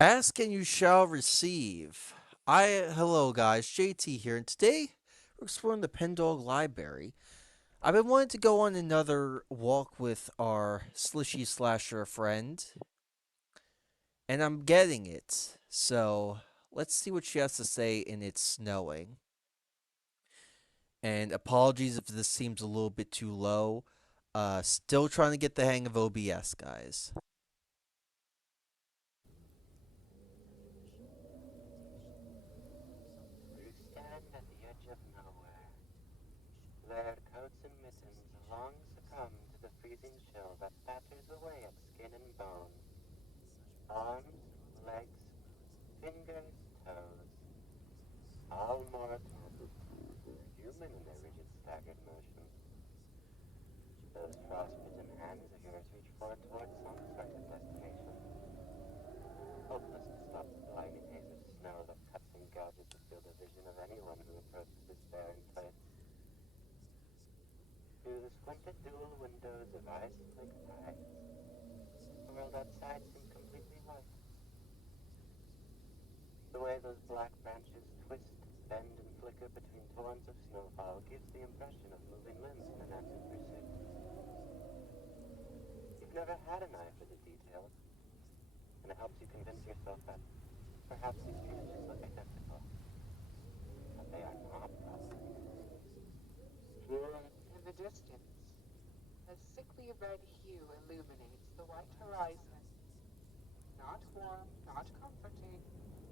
Ask and you shall receive. Hello guys, JT here, and today we're exploring the Pendog Library. I've been wanting to go on another walk with our slishy slasher friend, and I'm getting it. So let's see what she has to say in It's Snowing. And apologies if this seems a little bit too low. Still trying to get the hang of OBS, guys. You stand at the edge of nowhere. Their coats and mittens long succumb to the freezing chill that batters away at skin and bone. Arms, legs, fingers, toes, all more human in their rigid, staggered motion. Those frostbitten hands of yours reach far towards some sort of destination, hopeless to stop the blinding haze of snow that cuts and gouges the field of vision of anyone who approaches this barren place. Through the squinted dual windows of ice-flaked eyes, the world outside seemed completely white. The way those black branches twist, bend, and flicker between torrents of snowfall gives the impression of moving limbs in an active pursuit. You've never had an eye for the details, and it helps you convince yourself that perhaps these creatures look identical. But they are not, probably. Here in the distance, a sickly red hue illuminates the white horizon. Not warm, not comforting,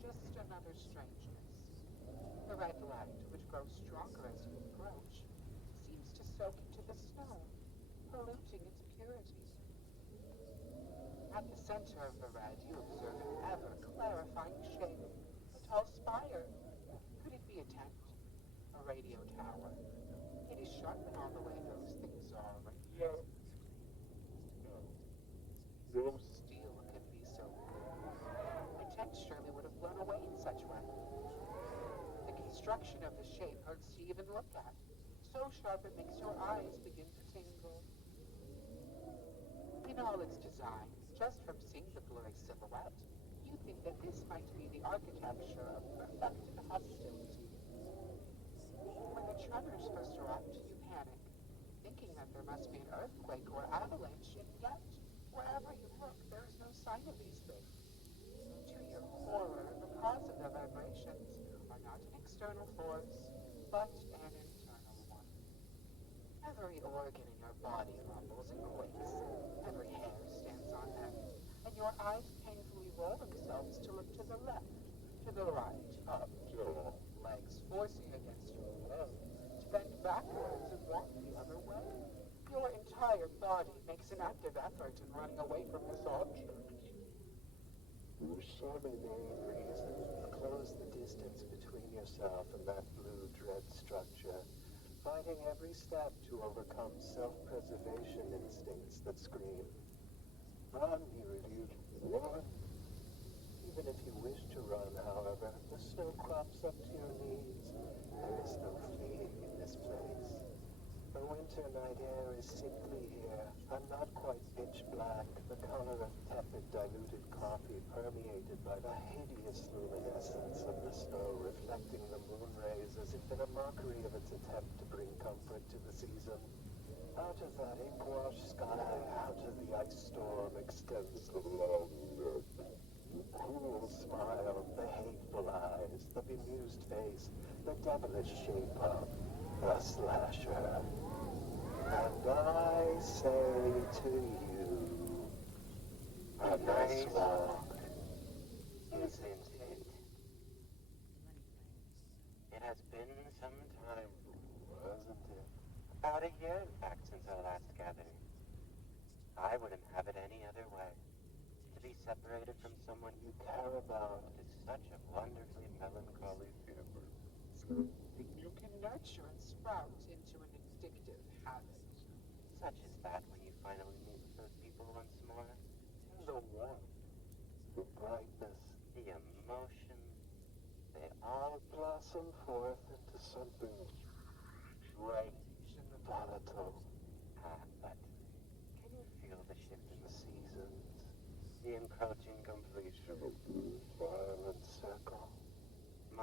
just another strangeness. The red light, which grows stronger as you approach, seems to soak into the snow, polluting its purity. At the center of the red, you observe an ever-clarifying shape, a tall spire. Could it be a tent? A radio tower? It is sharp in all the way those things are. Yes. No. No steel can be so cold. A tent surely would have blown away in such weather. The construction of the shape hurts to even look at. So sharp it makes your eyes begin to tingle. In all its design, just from seeing the blurry silhouette, you think that this might be the architecture of perfected hostility. When the tremors first erupt, you panic, thinking that there must be an earthquake or avalanche, and yet, wherever you look, there is no sign of these things. To your horror, the cause of the vibrations are not an external force, but an internal one. Every organ in your body rumbles and quakes. Every hair stands on end, and your eyes painfully roll themselves to look to the left, to the right, up, down, legs forcing against your will, to bend backwards and walk the other way. Your entire body makes an active effort in running away from this object. For so many reasons, close the distance between yourself and that blue dread structure, fighting every step to overcome self-preservation instincts that scream. Run, he reviewed. Run. Even if you wish to run, however, the snow crops up to your knees. There is no fleeing in this place. The winter night air is sickly here, and not quite pitch black, the color of tepid diluted coffee permeated by the hideous luminescence of the snow reflecting the moon rays as if in a mockery of its attempt to bring comfort to the season. Out of that ink-washed sky, out of the ice storm extends the long neck, the cruel smile, the hateful eyes, the bemused face, the devilish shape of the slasher. And I say to you, A this nice walk walk, isn't isn't it? it? It has been some time, Wasn't it? about a year in fact, since our last gathering. I wouldn't have it any other way. To be separated from someone you care about is such a wonderfully melancholy feeling. That you can nurture and sprout into an addictive habit. Such is that when you finally meet with those people once more. The warmth, the brightness, The emotion, they all blossom forth into something strange and volatile. but can you feel the shift in the Seasons, the encroaching completion?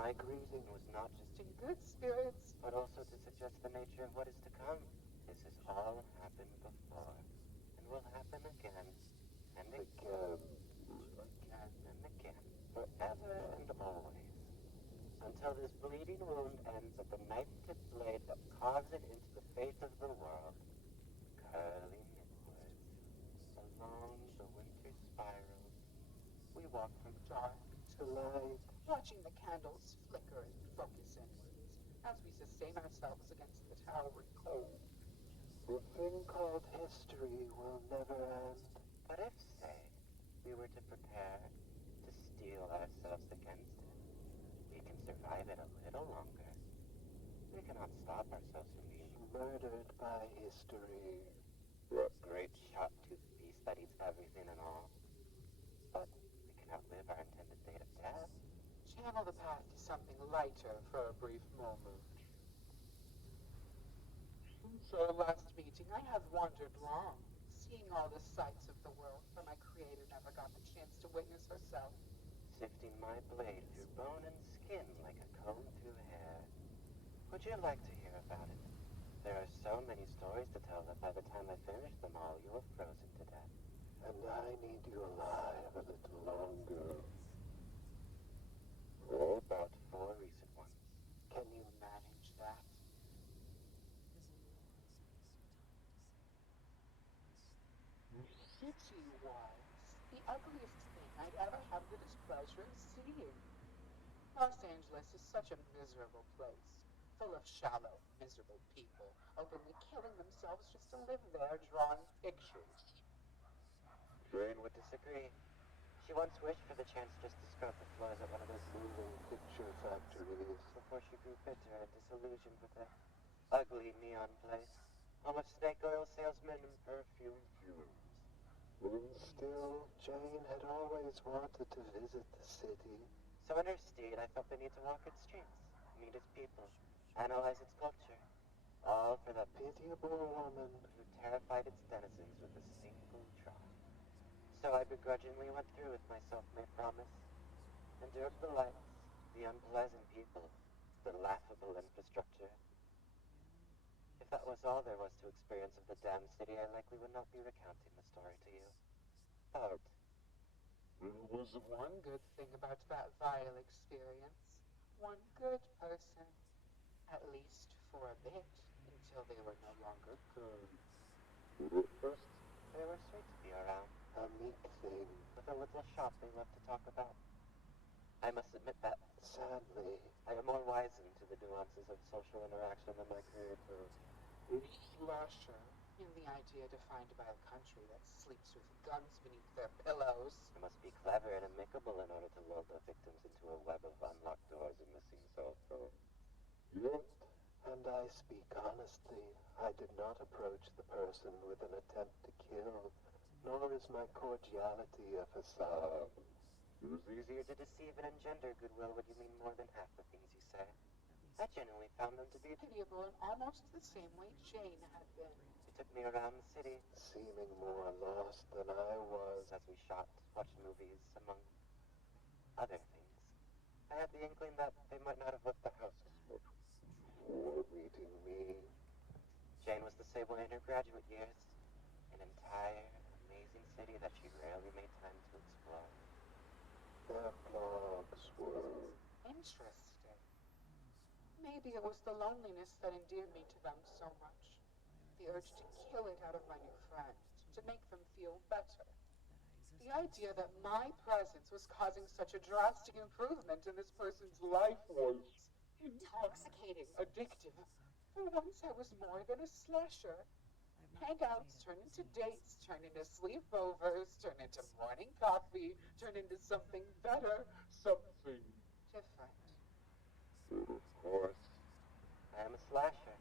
My greeting was not just In good spirits. but also to suggest the nature of what is to come. This has all happened before, and will happen again, and again, and again, forever and always, until this bleeding wound ends at the knife-tipped blade that carves it into the fate of the world, curling inwards, along the winter spiral. We walk from Dark to light, watching the candles flicker and focus inwards as we sustain ourselves against the towering cold. The thing called history will never end. But if, say, we were to prepare to steel ourselves against it, we can survive it a little longer. We cannot stop ourselves from being Murdered by history. the great shot-toothed beast that eats everything and all. But we can outlive our intended fate of death. Channel the path to something lighter for a brief moment. Since our last meeting, I have wandered long, seeing all the sights of the world where my creator never got the chance to witness herself. Sifting my blade through bone and skin like a comb through hair. Would you like to hear about it? There are so many stories to tell that by the time I finish them all, you have frozen to death. And I need you alive a little longer. What about 4 recent ones? Can you manage that? City was the ugliest thing I'd ever had the displeasure of seeing. Los Angeles is such a miserable place, full of shallow, miserable people, openly killing themselves just to live there drawing pictures. Jane would disagree. She once wished for the chance just to scrub the floors at one of those Moving picture factories. before she grew bitter and disillusioned with the ugly neon place, full of snake oil salesmen and perfume fumes. And still, Jane had always wanted to visit the city. So in her stead, I felt the need to walk its streets, meet its people, analyze its culture, all for that Pitiable woman. who terrified its denizens with a single try. So I begrudgingly went through with my self-made promise, endured the lights, the unpleasant people, the laughable infrastructure. If that was all there was to experience of the damned city, I likely would not be recounting the story to you. But There was One good thing about that vile experience. One good person. At least for a bit, until they were no longer good. at first they were sweet to be around, a meek thing. with a little shop they loved to talk about. I must admit that Sadly, I am more wizened to the nuances of social interaction than my creator. A slasher in the idea defined by a country that sleeps with guns beneath their pillows. I must be clever and amicable in order to lull the victims into a web of unlocked doors and missing cell phones. yet, and I speak honestly, I did not approach the person with an attempt to kill, nor is my cordiality a facade. It was easier to deceive and engender goodwill when you mean more than half the things you say. I genuinely found them to be. Pitiable in almost the same way Jane had been. They took me around the city Seeming more lost than I was. as we shot, watched movies, among other things. I had the inkling that they might not have left the house For meeting me, Jane was the same way in her graduate years. An entire, amazing city that she rarely made time to explore. their blogs were Interesting. Maybe it was the loneliness that endeared me to them so much. The urge to kill it out of my new friend, to make them feel better. The idea that my presence was causing such a drastic improvement in this person's life was intoxicating, addictive. For once I was more than a slasher. Hangouts turn into dates, turn into sleepovers, turn into morning coffee, turn into something better, something different. but of course I am a slasher.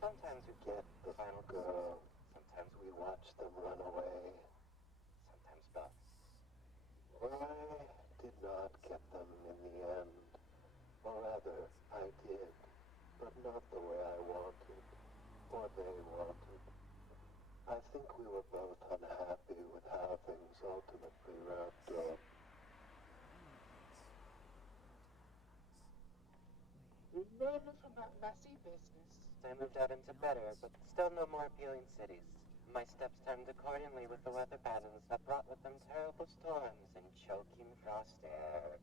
Sometimes we get the final girl. sometimes We watch them run away. sometimes both. I did not get them in the end. Or rather, I did, but not the way I wanted, or they wanted. I think we were both unhappy with how things ultimately wrapped up. Run from that messy business. I moved out into better, but still no more appealing cities. My steps timed accordingly with the weather patterns that brought with them terrible storms and choking frost air.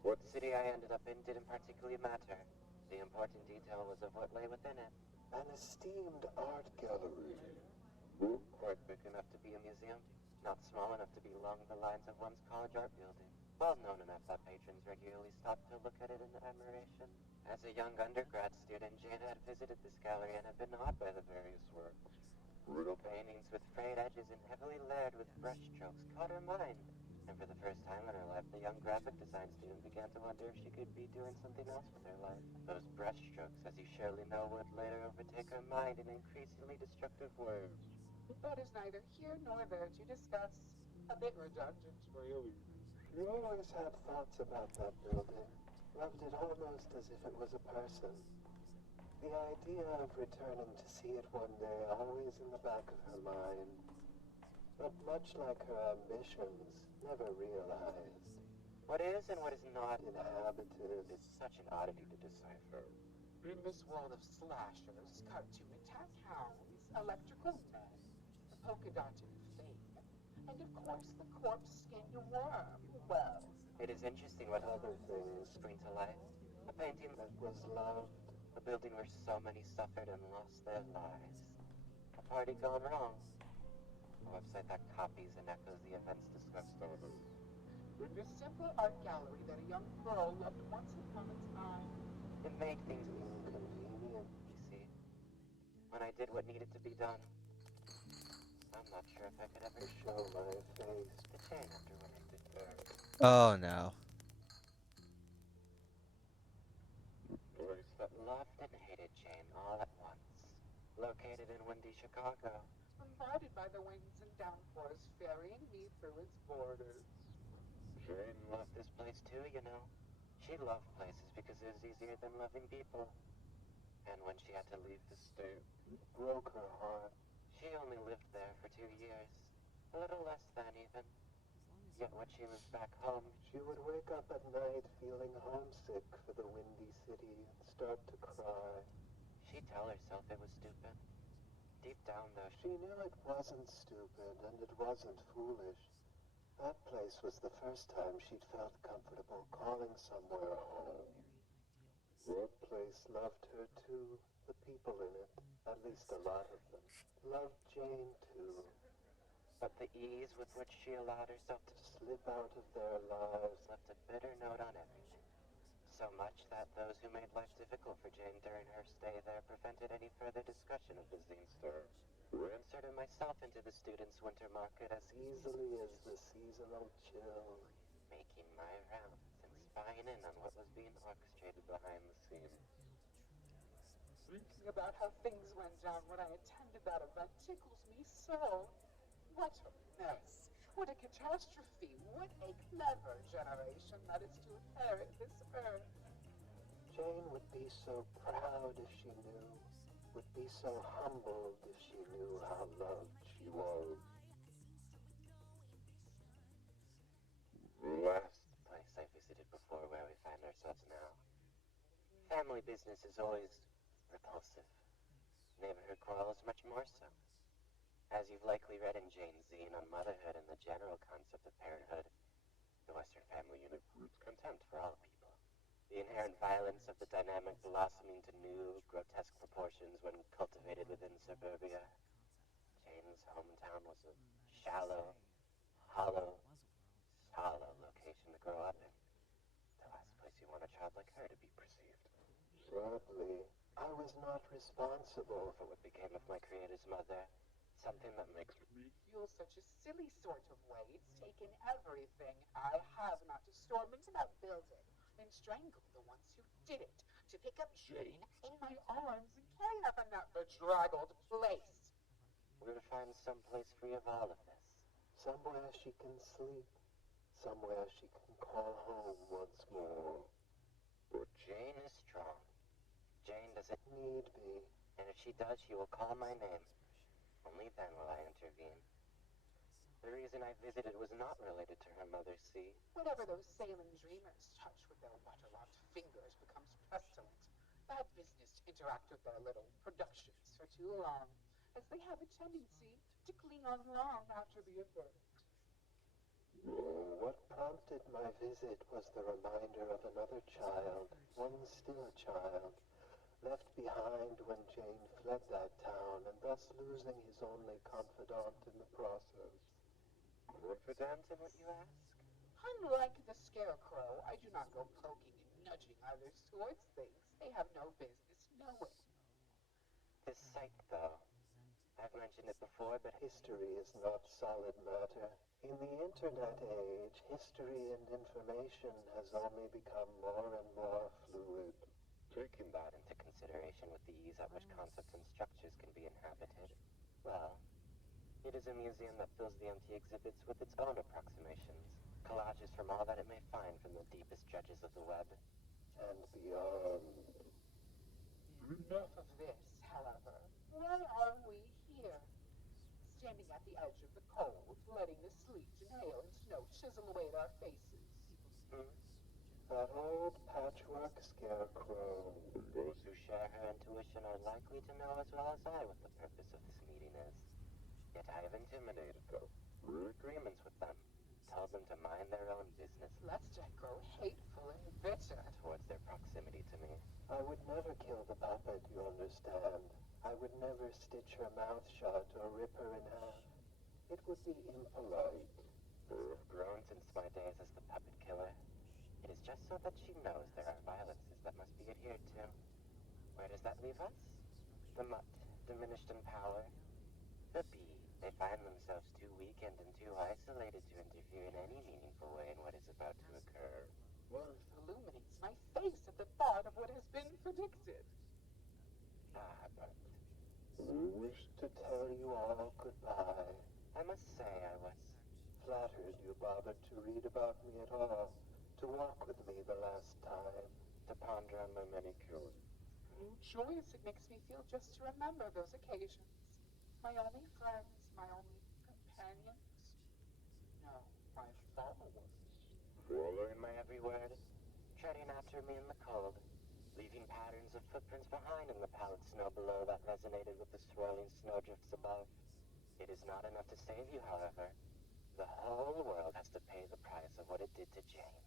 What city I ended up in didn't particularly matter. The important detail was of what lay within it. An esteemed art gallery. Quite big enough to be a museum, not small enough to be along the lines of one's college art building. Well known enough that patrons regularly stopped to look at it in admiration. As a young undergrad student, Jane had visited this gallery and had been awed by the various works. Brutal paintings with frayed edges and heavily layered with brushstrokes caught her mind. And for the first time in her life, the young graphic design student began to wonder if she could be doing something else with her life. Those brushstrokes, as you surely know, would later overtake her mind in increasingly destructive ways. That is neither here nor there to discuss. A bit redundant, really. You always had thoughts about that building. Loved it almost as if it was a person. The idea of returning to see it one day always in the back of her mind. But much like her ambitions, never realized. What is and what is not Inhabited. is such an oddity to decipher. In this world of slashers, cartoon attack hounds, electrical men, the polka dotted fame, and of course the corpse-skinned worm. Well, It is interesting what Other things spring to life. A painting, that was loved. a building where so many suffered and lost their lives. A party gone wrong. A website that copies and echoes the events discussed over. in this simple art gallery that a young girl loved once upon a time. It made things Inconvenient. you see. When I did what needed to be done, I'm not sure if I could ever To show my face. the chain after what I did there. Oh no. Place that loved and hated Jane all at once. Located in windy Chicago. Bombarded by the winds and downpours, ferrying me through its borders. Jane loved this place too, you know. She loved places because it was easier than loving people. And when she had to leave the state, It broke her heart. she only lived there for 2 years. A little less than even. Yet when she moved back home, She would wake up at night feeling homesick for the windy city and start to cry. she'd tell herself it was stupid. Deep down though, She knew it wasn't stupid and it wasn't foolish. That place was the first time she'd felt comfortable calling somewhere home. That place loved her too, the people in it, at least a lot of them. Loved Jane too. but the ease with which she allowed herself to Slip out of their lives. left a bitter note on everything. So much that those who made life difficult for Jane during her stay there prevented any further discussion of the zine store. I inserted myself into the students' winter market as Easily as the seasonal chill. making my rounds and spying in on what was being orchestrated behind the scenes. Thinking about how things went down when I attended that event tickles me so. What a mess. What a catastrophe. What a clever generation that is to inherit this earth. Jane would be so proud if she knew, would be so humbled if she knew how loved she was. Last place I visited before where we find ourselves now. Family business is always repulsive. Neighborhood quarrels much more so. As you've likely read in Jane's zine on motherhood and the general concept of parenthood, the Western family unit roots contempt for all people. The inherent violence of the dynamic blossoming to new, grotesque proportions when cultivated within suburbia. Jane's hometown was a shallow, hollow, location to grow up in. The last place you want a child like her to be perceived. Sadly, I was not responsible For what became of my creator's mother, something that makes me Feel such a silly sort of way. It's taken everything I have not to storm into that building and strangle the ones who did it, to pick up Jane in my arms and carry her from that bedraggled place. we'll find some place free of all of this. somewhere she can sleep, somewhere she can call home once more. But Jane is strong. Jane doesn't, Need be. and if she does, she will call my name. Only then will I intervene. The reason I visited was not related to her mother, see? Whatever those sailing dreamers touch with their waterlogged fingers becomes pestilent. Bad business to interact with their little productions for too long, as they have a tendency to cling on long after the effect. What prompted my visit was the reminder of another child, one still a child, left behind when Jane fled that town and thus losing his only confidant in the process. Confidant in what you ask? Unlike the scarecrow, I do not go poking and nudging others towards things they have no business knowing. This site, though. I've mentioned it before, but History is not solid matter. In the internet age, history and information has only become more and more fluid. taking that into consideration with the ease at which concepts and structures can be inhabited, well, it is a museum that fills the empty exhibits with its own approximations, collages from all that it may find from the deepest dredges of the web. And beyond. Enough of this, however. Why are we here? Standing at the edge of the cold, letting the sleet and hail and snow chisel away at our faces. Hmm? That old patchwork scarecrow. Those who share her intuition are likely to know as well as I what the purpose of this meeting is. Yet I have intimidated them, through agreements with them, told them to mind their own business Lest I grow hateful and bitter. towards their proximity to me. I would never kill the puppet, you understand. I would never stitch her mouth shut or rip her in half. It would be impolite. I have grown since my days as the puppet killer. It is just so that she knows there are violences that must be adhered to. Where does that leave us? The mutt, diminished in power. The bee, they find themselves too weakened and too isolated to interfere in any meaningful way in what is about to occur. Warmth illuminates my face at the thought of what has been predicted. Ah, but We wish to tell you all goodbye. I must say I was Flattered you bothered to read about me at all, to walk with me the last time. to ponder on my many killings. How joyous it makes me feel just to remember those occasions. My only friends, my only companions. No, my followers. Following my every word, treading after me in the cold, leaving patterns of footprints behind in the pallid snow below that resonated with the swirling snowdrifts above. It is not enough to save you, however. The whole world has to pay the price of what it did to Jane.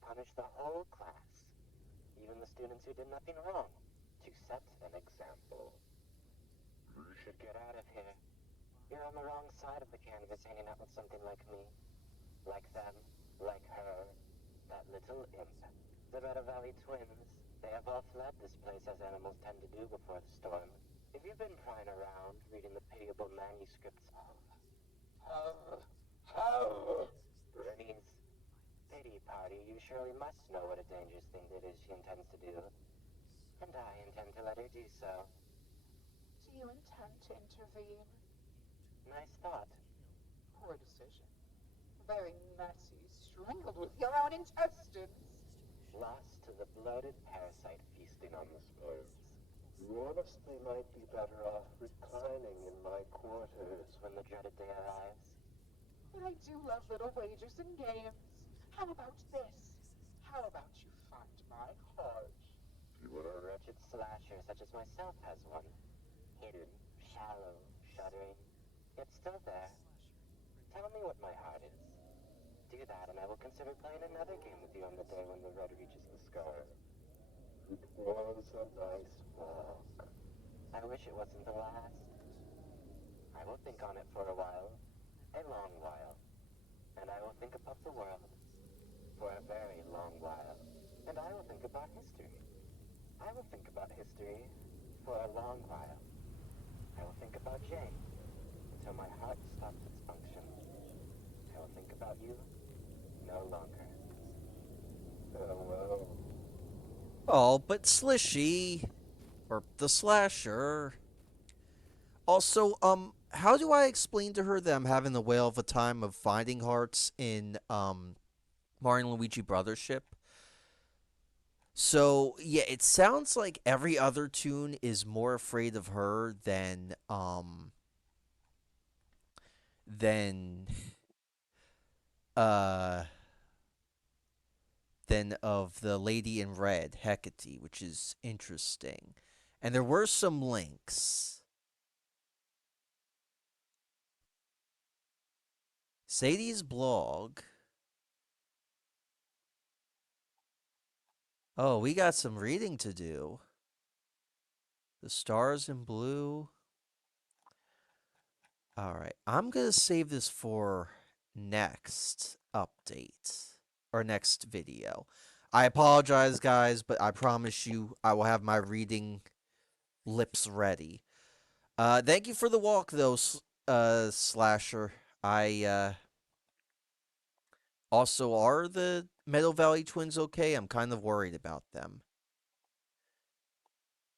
Punish the whole class, even the students who did nothing wrong, to set an example. You should get out of here. You're on the wrong side of the canvas hanging out with something like me. Like them, like her, that little imp. The Meadow Valley twins. They have all fled this place as animals tend to do before the storm. If you've been prying around, reading the pitiable manuscripts Oh, Bernice, pity party, you surely must know what a dangerous thing it is she intends to do. And I intend to let her do so. do you intend to intervene? Nice thought. Poor decision. Very messy, strangled with your own intestines. Lost to the bloated parasite feasting on the spoils. You honestly might be better off reclining in my quarters. When the dreaded day arrives, But I do love little wagers and games. How about this? How about you find my heart? a wretched slasher such as myself has one. Hidden, shallow, shuddering, yet still there. Tell me what my heart is. Do that, and I will consider playing another game with you on the day when the red reaches the sky. It was a nice walk. I wish it wasn't the last. I will think on it for a while, a long while, and I will think about the world for a very long while, and I will think about history. I will think about history for a long while. I will think about Jane until my heart stops its function. I will think about you no longer. Farewell. Oh, but Slishy, or the slasher. Also, how do I explain to her that I'm having the whale of a time of finding hearts in Mario and Luigi Brothers ship? So yeah, it sounds like every other tune is more afraid of her than uh than of the Lady in Red, Hecate, which is interesting. And there were some links. Sadie's blog. Oh, we got some reading to do. The stars in blue. All right. I'm going to save this for next update or next video. I apologize, guys, but I promise you I will have my reading lips ready. Thank you for the walk, though, Slasher. I, also, are the Meadow Valley twins okay? I'm kind of worried about them.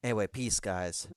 Anyway, peace, guys.